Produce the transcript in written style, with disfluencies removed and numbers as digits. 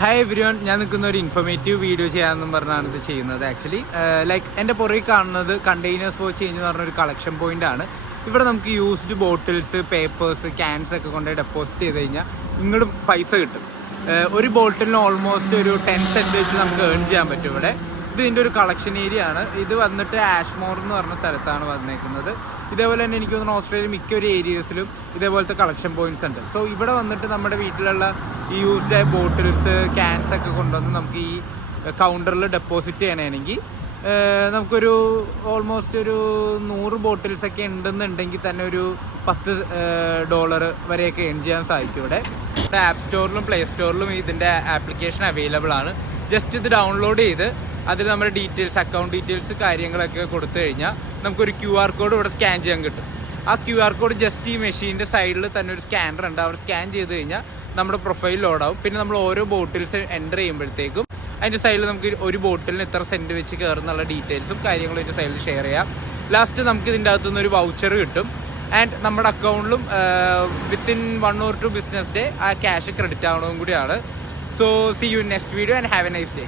Hi everyone, ഞാൻ നിൽക്കുന്ന ഒരു ഇൻഫോർമേറ്റീവ് വീഡിയോ ചെയ്യാമെന്നും പറഞ്ഞാണ് ഇത് ചെയ്യുന്നത്. ആക്ച്വലി ലൈക്ക് എൻ്റെ പുറകെ കാണുന്നത് കണ്ടെയ്നേഴ്സ് ഫോർ ചേഞ്ച് എന്ന് പറഞ്ഞൊരു കളക്ഷൻ പോയിൻ്റ് ആണ്. ഇവിടെ നമുക്ക് യൂസ്ഡ് ബോട്ടിൽസ്, പേപ്പേഴ്സ്, ക്യാൻസ് ഒക്കെ കൊണ്ടുപോയി ഡെപ്പോസിറ്റ് ചെയ്ത് കഴിഞ്ഞാൽ ഇങ്ങോട്ട് പൈസ കിട്ടും. ഒരു ബോട്ടിലിന് ഓൾമോസ്റ്റ് ഒരു 10 സെൻറ്റ് വെച്ച് നമുക്ക് ഏൺ ചെയ്യാൻ പറ്റും. ഇവിടെ ഇതിൻ്റെ ഒരു കളക്ഷൻ ഏരിയ ആണ്. ഇത് വന്നിട്ട് ആഷ്മോർ എന്ന് പറഞ്ഞ സ്ഥലത്താണ് വന്നേക്കുന്നത്. ഇതേപോലെ തന്നെ എനിക്ക് തോന്നുന്നു ഓസ്ട്രേലിയ മിക്ക ഒരു ഏരിയസിലും ഇതേപോലത്തെ കളക്ഷൻ പോയിന്റ്സ് ഉണ്ട്. സോ ഇവിടെ വന്നിട്ട് നമ്മുടെ വീട്ടിലുള്ള ഈ യൂസ്ഡ് ആയ ബോട്ടിൽസ്, ക്യാൻസ് ഒക്കെ കൊണ്ടുവന്ന് നമുക്ക് ഈ കൗണ്ടറിൽ ഡെപ്പോസിറ്റ് ചെയ്യണമെങ്കിൽ നമുക്കൊരു ഓൾമോസ്റ്റ് ഒരു 100 ബോട്ടിൽസൊക്കെ ഉണ്ടെന്നുണ്ടെങ്കിൽ തന്നെ ഒരു $10 വരെയൊക്കെ ഏൺ ചെയ്യാൻ സാധിക്കും. ഇവിടെ ആപ്പ് സ്റ്റോറിലും പ്ലേ സ്റ്റോറിലും ഇതിൻ്റെ ആപ്ലിക്കേഷൻ അവൈലബിൾ ആണ്. ജസ്റ്റ് ഇത് ഡൗൺലോഡ് ചെയ്ത് അതിൽ നമ്മുടെ ഡീറ്റെയിൽസ്, അക്കൗണ്ട് ഡീറ്റെയിൽസ്, കാര്യങ്ങളൊക്കെ കൊടുത്തു കഴിഞ്ഞാൽ നമുക്കൊരു QR കോഡ് ഇവിടെ സ്കാൻ ചെയ്യാൻ കിട്ടും. ആ QR കോഡ് ജസ്റ്റ് ഈ മെഷീൻ്റെ സൈഡിൽ തന്നെ ഒരു സ്കാനർ ഉണ്ട്. അവിടെ സ്കാൻ ചെയ്ത് കഴിഞ്ഞാൽ നമ്മുടെ പ്രൊഫൈൽ ലോഡാവും. പിന്നെ നമ്മൾ ഓരോ ബോട്ടിൽസ് എൻ്റർ ചെയ്യുമ്പോഴത്തേക്കും അതിൻ്റെ സൈഡിൽ നമുക്ക് ഒരു ബോട്ടിലിന് ഇത്ര സെൻറ്റ് വെച്ച് കയറുന്നുള്ള ഡീറ്റെയിൽസും കാര്യങ്ങളും ഇതിൻ്റെ സൈഡിൽ ഷെയർ ചെയ്യാം. ലാസ്റ്റ് നമുക്ക് ഇതിൻ്റെ അകത്തുനിന്ന് ഒരു വൗച്ചർ കിട്ടും. ആൻഡ് നമ്മുടെ അക്കൗണ്ടിലും വിത്തിൻ 1 or 2 ബിസിനസ് ഡേ ആ ക്യാഷ് ക്രെഡിറ്റ് ആവണതും കൂടിയാണ്. So see you in next video and have a nice day.